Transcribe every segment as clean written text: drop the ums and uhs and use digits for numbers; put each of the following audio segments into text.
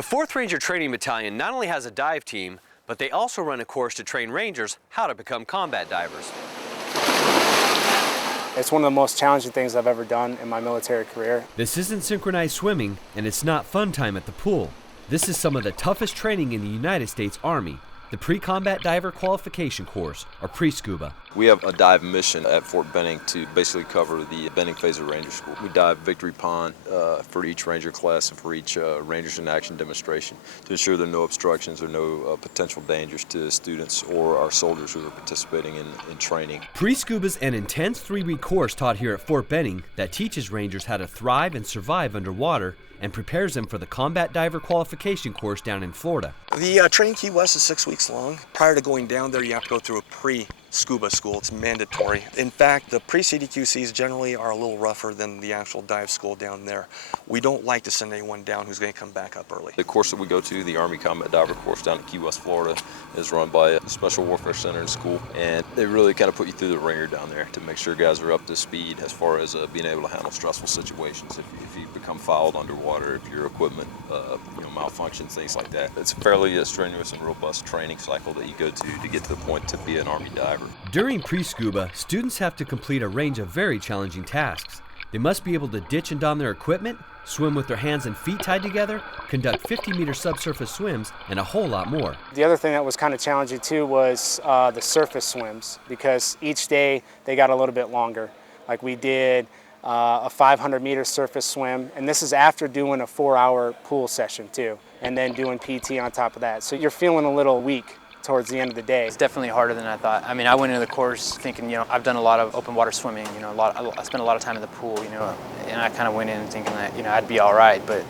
The 4th Ranger Training Battalion not only has a dive team, but they also run a course to train Rangers how to become combat divers. It's one of the most challenging things I've ever done in my military career. This isn't synchronized swimming, and it's not fun time at the pool. This is some of the toughest training in the United States Army. The Pre-Combat Diver Qualification Course, or Pre-Scuba. We have a dive mission at Fort Benning to basically cover the Benning phase of Ranger School. We dive Victory Pond for each Ranger class and for each Rangers in Action demonstration to ensure there are no obstructions or no potential dangers to students or our soldiers who are participating in training. Pre-Scuba is an intense 3-week course taught here at Fort Benning that teaches Rangers how to thrive and survive underwater and prepares them for the Combat Diver Qualification Course down in Florida. The training Key West is 6 weeks long. Prior to going down there, you have to go through a pre-scuba school. It's mandatory. In fact, the pre-CDQCs generally are a little rougher than the actual dive school down there. We don't like to send anyone down who's going to come back up early. The course that we go to, the Army Combat Diver course down at Key West, Florida, is run by a Special Warfare Center in school, and they really kind of put you through the ringer down there to make sure guys are up to speed as far as being able to handle stressful situations. If you become fouled underwater, if your equipment malfunctions, things like that. It's a fairly strenuous and robust training cycle that you go to get to the point to be an Army diver. During pre-scuba, students have to complete a range of very challenging tasks. They must be able to ditch and don their equipment, swim with their hands and feet tied together, conduct 50-meter subsurface swims, and a whole lot more. The other thing that was kind of challenging too was the surface swims, because each day they got a little bit longer. Like we did a 500-meter surface swim, and this is after doing a 4-hour pool session too, and then doing PT on top of that. So you're feeling a little weak towards the end of the day. It's definitely harder than I thought. I mean, I went into the course thinking, I've done a lot of open water swimming, I spent a lot of time in the pool, and I kind of went in thinking that, I'd be all right, but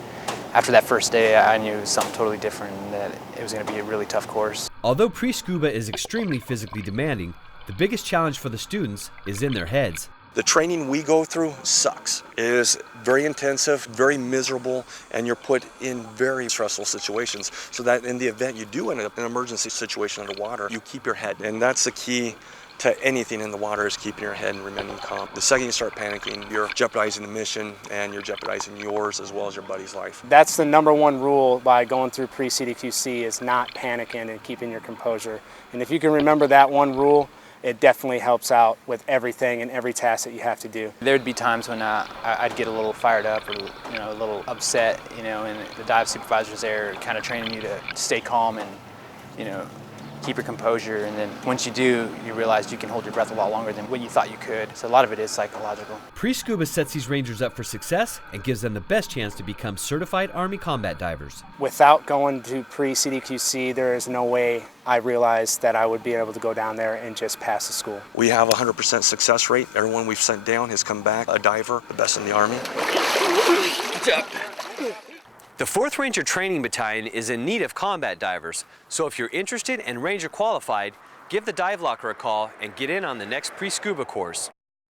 after that first day, I knew it was something totally different and that it was going to be a really tough course. Although pre-scuba is extremely physically demanding, the biggest challenge for the students is in their heads. The training we go through sucks. It is very intensive, very miserable, and you're put in very stressful situations so that in the event you do end up in an emergency situation underwater, you keep your head. And that's the key to anything in the water, is keeping your head and remaining calm. The second you start panicking, you're jeopardizing the mission and you're jeopardizing yours as well as your buddy's life. That's the #1 rule by going through pre-CDQC, is not panicking and keeping your composure. And if you can remember that one rule, it definitely helps out with everything and every task that you have to do. There'd be times when I'd get a little fired up or a little upset, and the dive supervisor's there kind of training you to stay calm and keep your composure, and then once you do, you realize you can hold your breath a lot longer than what you thought you could. So a lot of it is psychological. Pre-scuba sets these Rangers up for success and gives them the best chance to become certified Army combat divers. Without going to pre-CDQC, there is no way I realized that I would be able to go down there and just pass the school. We have a 100% success rate. Everyone we've sent down has come back a diver, the best in the Army. The 4th Ranger Training Battalion is in need of combat divers, so if you're interested and Ranger qualified, give the Dive Locker a call and get in on the next pre-scuba course.